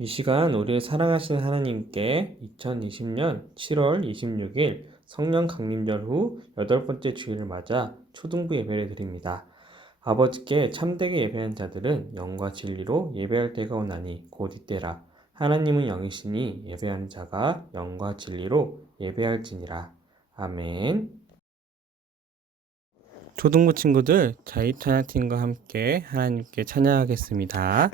이 시간 우리를 사랑하시는 하나님께 2020년 7월 26일 성령 강림절 후 8번째 주일을 맞아 초등부 예배를 드립니다. 아버지께 참되게 예배한 자들은 영과 진리로 예배할 때가 오나니 곧 이때라. 하나님은 영이시니 예배하는 자가 영과 진리로 예배할지니라. 아멘. 초등부 친구들, 자유 찬양팀과 함께 하나님께 찬양하겠습니다.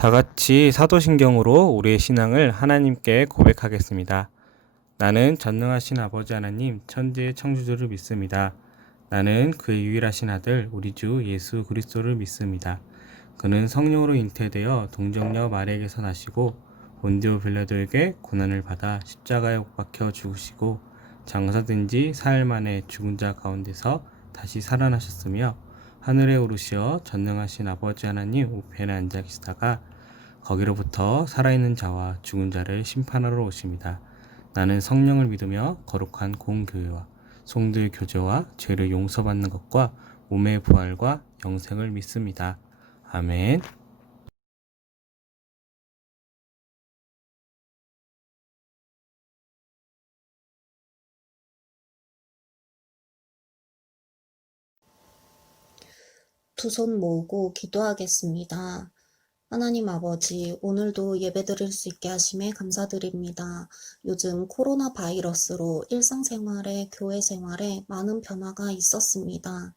다 같이 사도신경으로 우리의 신앙을 하나님께 고백하겠습니다. 나는 전능하신 아버지 하나님 천지의 창조주를 믿습니다. 나는 그의 유일하신 아들 우리 주 예수 그리스도를 믿습니다. 그는 성령으로 잉태되어 동정녀 마리아에게서 나시고 본디오 빌라도에게 고난을 받아 십자가에 못 박혀 죽으시고 장사된 지 사흘 만에 죽은 자 가운데서 다시 살아나셨으며 하늘에 오르시어 전능하신 아버지 하나님 우편에 앉아 계시다가 거기로부터 살아있는 자와 죽은 자를 심판하러 오십니다. 나는 성령을 믿으며 거룩한 공교회와 성도의 교제와 죄를 용서받는 것과 몸의 부활과 영생을 믿습니다. 아멘. 두 손 모으고 기도하겠습니다. 하나님 아버지, 오늘도 예배드릴 수 있게 하심에 감사드립니다. 요즘 코로나 바이러스로 일상생활에, 교회 생활에 많은 변화가 있었습니다.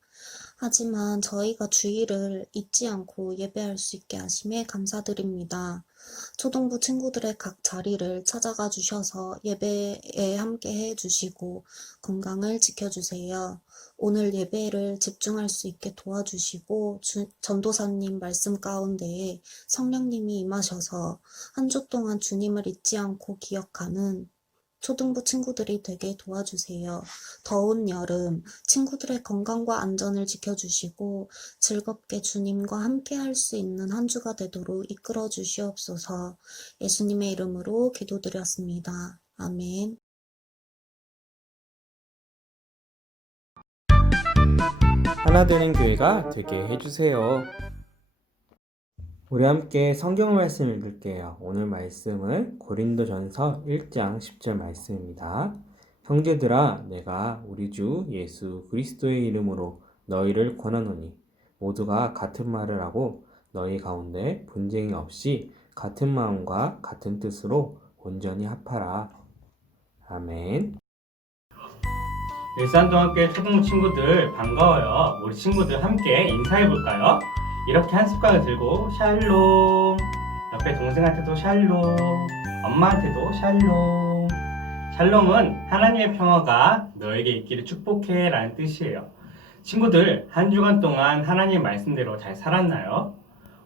하지만 저희가 주의를 잊지 않고 예배할 수 있게 하심에 감사드립니다. 초등부 친구들의 각 자리를 찾아가 주셔서 예배에 함께 해주시고 건강을 지켜주세요. 오늘 예배를 집중할 수 있게 도와주시고 전도사님 말씀 가운데에 성령님이 임하셔서 한 주 동안 주님을 잊지 않고 기억하는 초등부 친구들이 되게 도와주세요. 더운 여름 친구들의 건강과 안전을 지켜주시고 즐겁게 주님과 함께 할 수 있는 한 주가 되도록 이끌어 주시옵소서. 예수님의 이름으로 기도드렸습니다. 아멘. 하나 되는 교회가 되게 해주세요. 우리 함께 성경 말씀 읽을게요. 오늘 말씀은 고린도전서 1장 10절 말씀입니다. 형제들아, 내가 우리 주 예수 그리스도의 이름으로 너희를 권하노니 모두가 같은 말을 하고 너희 가운데 분쟁이 없이 같은 마음과 같은 뜻으로 온전히 합하라. 아멘. 일산동학교의 초등 친구들 반가워요. 우리 친구들 함께 인사해볼까요? 이렇게 한 습관을 들고 샬롬, 옆에 동생한테도 샬롬, 엄마한테도 샬롬. 샬롬은 하나님의 평화가 너에게 있기를 축복해 라는 뜻이에요. 친구들, 한 주간 동안 하나님의 말씀대로 잘 살았나요?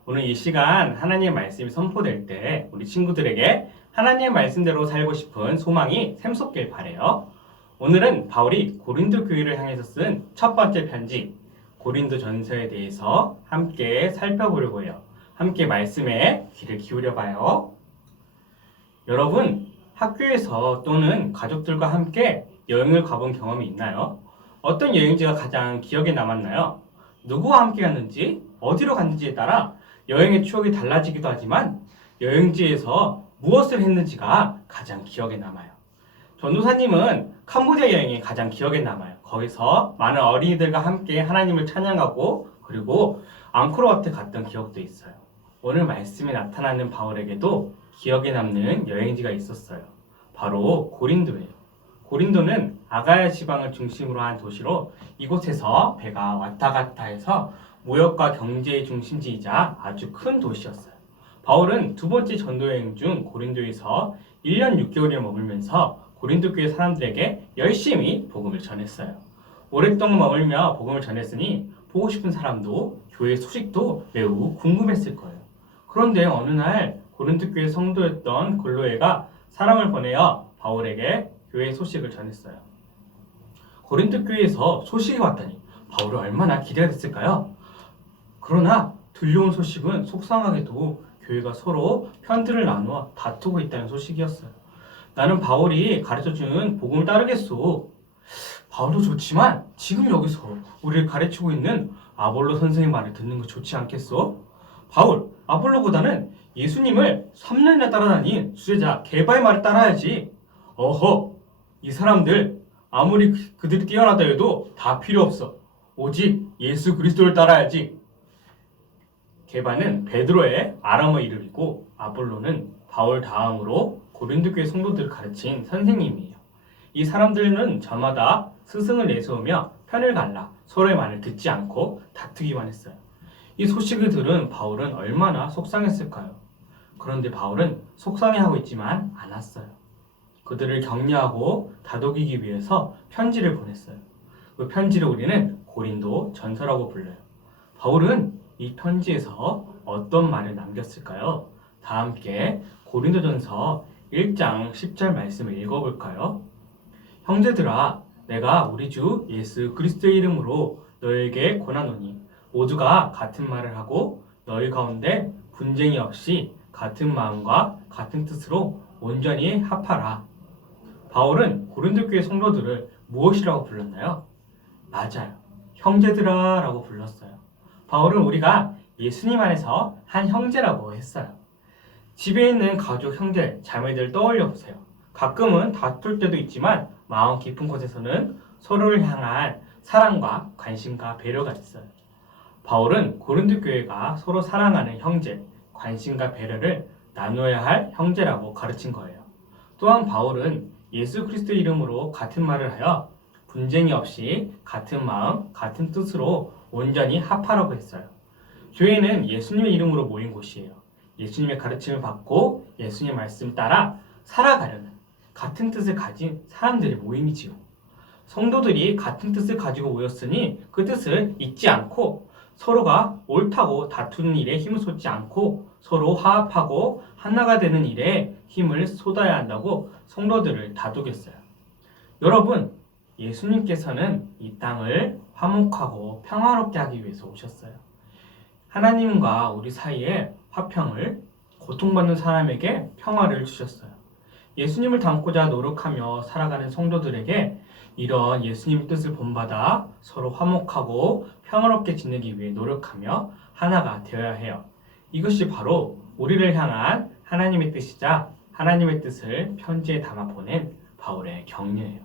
오늘 이 시간 하나님의 말씀이 선포될 때 우리 친구들에게 하나님의 말씀대로 살고 싶은 소망이 샘솟길 바래요. 오늘은 바울이 고린도 교회를 향해서 쓴 첫 번째 편지 고린도 전서에 대해서 함께 살펴보려고 해요. 함께 말씀에 귀를 기울여 봐요. 여러분, 학교에서 또는 가족들과 함께 여행을 가본 경험이 있나요? 어떤 여행지가 가장 기억에 남았나요? 누구와 함께 갔는지, 어디로 갔는지에 따라 여행의 추억이 달라지기도 하지만 여행지에서 무엇을 했는지가 가장 기억에 남아요. 전도사님은 캄보디아 여행이 가장 기억에 남아요. 거기서 많은 어린이들과 함께 하나님을 찬양하고 그리고 앙코르와트에 갔던 기억도 있어요. 오늘 말씀에 나타나는 바울에게도 기억에 남는 여행지가 있었어요. 바로 고린도예요. 고린도는 아가야 지방을 중심으로 한 도시로 이곳에서 배가 왔다 갔다 해서 무역과 경제의 중심지이자 아주 큰 도시였어요. 바울은 두 번째 전도여행 중 고린도에서 1년 6개월을 머물면서 고린도 교회 사람들에게 열심히 복음을 전했어요. 오랫동안 머물며 복음을 전했으니 보고 싶은 사람도 교회 소식도 매우 궁금했을 거예요. 그런데 어느 날 고린도 교회 성도였던 골로에가 사람을 보내어 바울에게 교회 소식을 전했어요. 고린도 교회에서 소식이 왔다니 바울이 얼마나 기대가 됐을까요? 그러나 들려온 소식은 속상하게도 교회가 서로 편들을 나누어 다투고 있다는 소식이었어요. 나는 바울이 가르쳐주는 복음을 따르겠소. 바울도 좋지만 지금 여기서 우리를 가르치고 있는 아볼로 선생의 말을 듣는 거 좋지 않겠소? 바울, 아볼로보다는 예수님을 3년이나 따라다닌 수제자 게바의 말을 따라야지. 어허, 이 사람들 아무리 그들이 뛰어나다 해도 다 필요 없어. 오직 예수 그리스도를 따라야지. 게바는 베드로의 아람어 이름이고 아볼로는 바울 다음으로 고린도 교회 성도들을 가르친 선생님이에요. 이 사람들은 저마다 스승을 내세우며 편을 갈라 서로의 말을 듣지 않고 다투기만 했어요. 이 소식을 들은 바울은 얼마나 속상했을까요? 그런데 바울은 속상해하고 있지만 않았어요. 그들을 격려하고 다독이기 위해서 편지를 보냈어요. 그 편지를 우리는 고린도 전서라고 불러요. 바울은 이 편지에서 어떤 말을 남겼을까요? 다 함께 고린도전서 1장 10절 말씀을 읽어볼까요? 형제들아, 내가 우리 주 예수 그리스도의 이름으로 너에게 권하노니 모두가 같은 말을 하고 너희 가운데 분쟁이 없이 같은 마음과 같은 뜻으로 온전히 합하라. 바울은 고린도 교회 성도들을 무엇이라고 불렀나요? 맞아요. 형제들아 라고 불렀어요. 바울은 우리가 예수님 안에서 한 형제라고 했어요. 집에 있는 가족, 형제, 자매들 떠올려 보세요. 가끔은 다툴 때도 있지만 마음 깊은 곳에서는 서로를 향한 사랑과 관심과 배려가 있어요. 바울은 고린도 교회가 서로 사랑하는 형제, 관심과 배려를 나누어야 할 형제라고 가르친 거예요. 또한 바울은 예수 그리스도의 이름으로 같은 말을 하여 분쟁이 없이 같은 마음, 같은 뜻으로 온전히 합하라고 했어요. 교회는 예수님의 이름으로 모인 곳이에요. 예수님의 가르침을 받고 예수님의 말씀 따라 살아가려는 같은 뜻을 가진 사람들의 모임이지요. 성도들이 같은 뜻을 가지고 모였으니 그 뜻을 잊지 않고 서로가 옳다고 다투는 일에 힘을 쏟지 않고 서로 화합하고 하나가 되는 일에 힘을 쏟아야 한다고 성도들을 다독였어요. 여러분, 예수님께서는 이 땅을 화목하고 평화롭게 하기 위해서 오셨어요. 하나님과 우리 사이에 화평을, 고통받는 사람에게 평화를 주셨어요. 예수님을 닮고자 노력하며 살아가는 성도들에게 이런 예수님 뜻을 본받아 서로 화목하고 평화롭게 지내기 위해 노력하며 하나가 되어야 해요. 이것이 바로 우리를 향한 하나님의 뜻이자 하나님의 뜻을 편지에 담아 보낸 바울의 격려예요.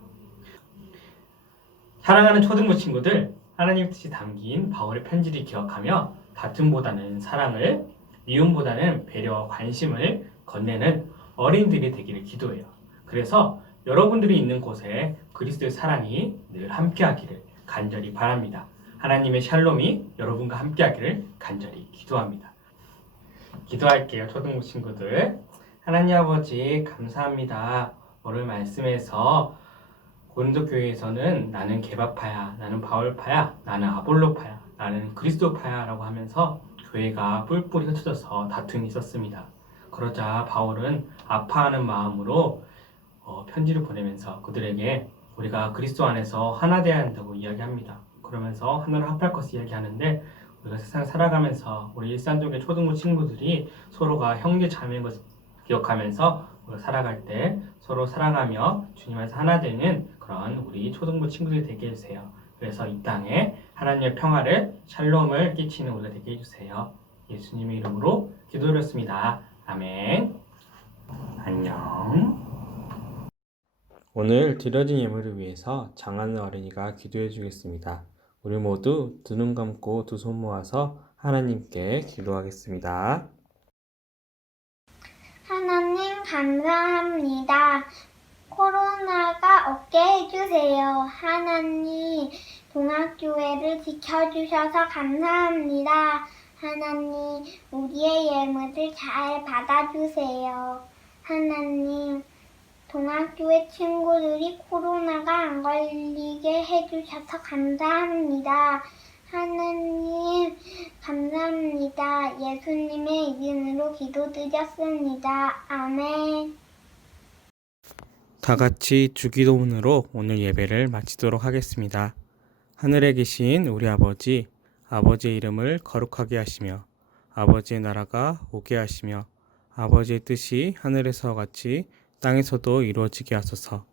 사랑하는 초등부 친구들, 하나님의 뜻이 담긴 바울의 편지를 기억하며 다툼보다는 사랑을, 미움보다는 배려와 관심을 건네는 어린이들이 되기를 기도해요. 그래서 여러분들이 있는 곳에 그리스도의 사랑이 늘 함께하기를 간절히 바랍니다. 하나님의 샬롬이 여러분과 함께하기를 간절히 기도합니다. 기도할게요, 초등부 친구들. 하나님 아버지 감사합니다. 오늘 말씀에서 고린도 교회에서는 나는 게바파야, 나는 바울파야, 나는 아볼로파야, 나는 그리스도파야라고 하면서 교회가 뿔뿔이 흩어져서 다툼이 있었습니다. 그러자 바울은 아파하는 마음으로 편지를 보내면서 그들에게 우리가 그리스도 안에서 하나 되어야 한다고 이야기합니다. 그러면서 하나로 합할 것을 이야기하는데 우리가 세상 살아가면서 우리 일상적인 초등부 친구들이 서로가 형제 자매인 것을 기억하면서 우리가 살아갈 때 서로 사랑하며 주님 안에서 하나 되는 그런 우리 초등부 친구들이 되게 해주세요. 그래서 이 땅에 하나님의 평화를 샬롬을 끼치는 우리가 되게 해주세요. 예수님의 이름으로 기도드렸습니다. 아멘. 안녕. 오늘 드려진 예물을 위해서 장하는 어린이가 기도해 주겠습니다. 우리 모두 두 눈 감고 두 손 모아서 하나님께 기도하겠습니다. 하나님 감사합니다. 코로나가 없게 해주세요. 하나님 동학교회를 지켜주셔서 감사합니다. 하나님 우리의 예물을 잘 받아주세요. 하나님 동학교회 친구들이 코로나가 안 걸리게 해주셔서 감사합니다. 하나님 감사합니다. 예수님의 이름으로 기도드렸습니다. 아멘. 다 같이 주기도문으로 오늘 예배를 마치도록 하겠습니다. 하늘에 계신 우리 아버지, 아버지의 이름을 거룩하게 하시며 아버지의 나라가 오게 하시며 아버지의 뜻이 하늘에서 같이 땅에서도 이루어지게 하소서.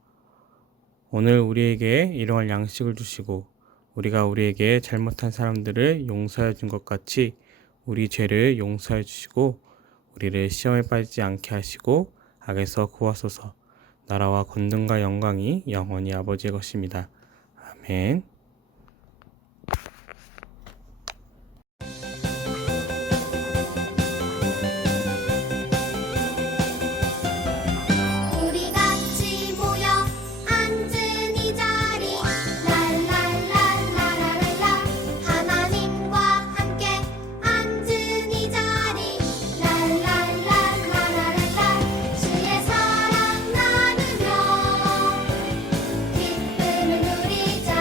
오늘 우리에게 일용할 양식을 주시고 우리가 우리에게 잘못한 사람들을 용서해 준 것 같이 우리 죄를 용서해 주시고 우리를 시험에 빠지지 않게 하시고 악에서 구하소서. 나라와 권능과 영광이 영원히 아버지의 것입니다. 아멘. 우리 같이 모여 앉은 이 자리 랄랄랄라라랄라 하나님과 함께 앉은 이 자리 랄랄랄라라랄라 주의 사랑 나누며 기쁨을 누리자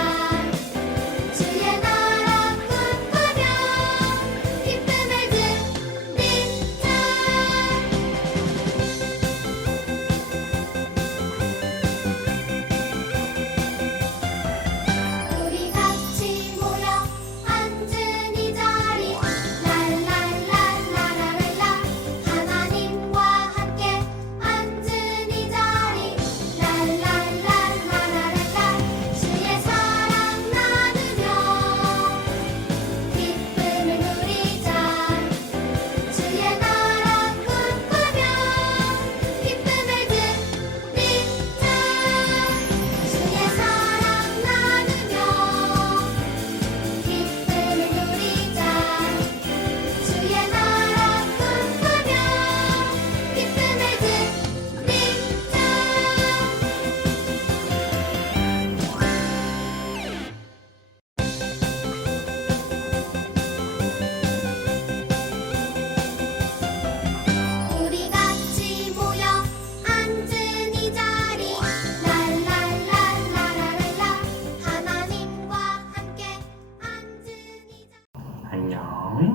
안녕.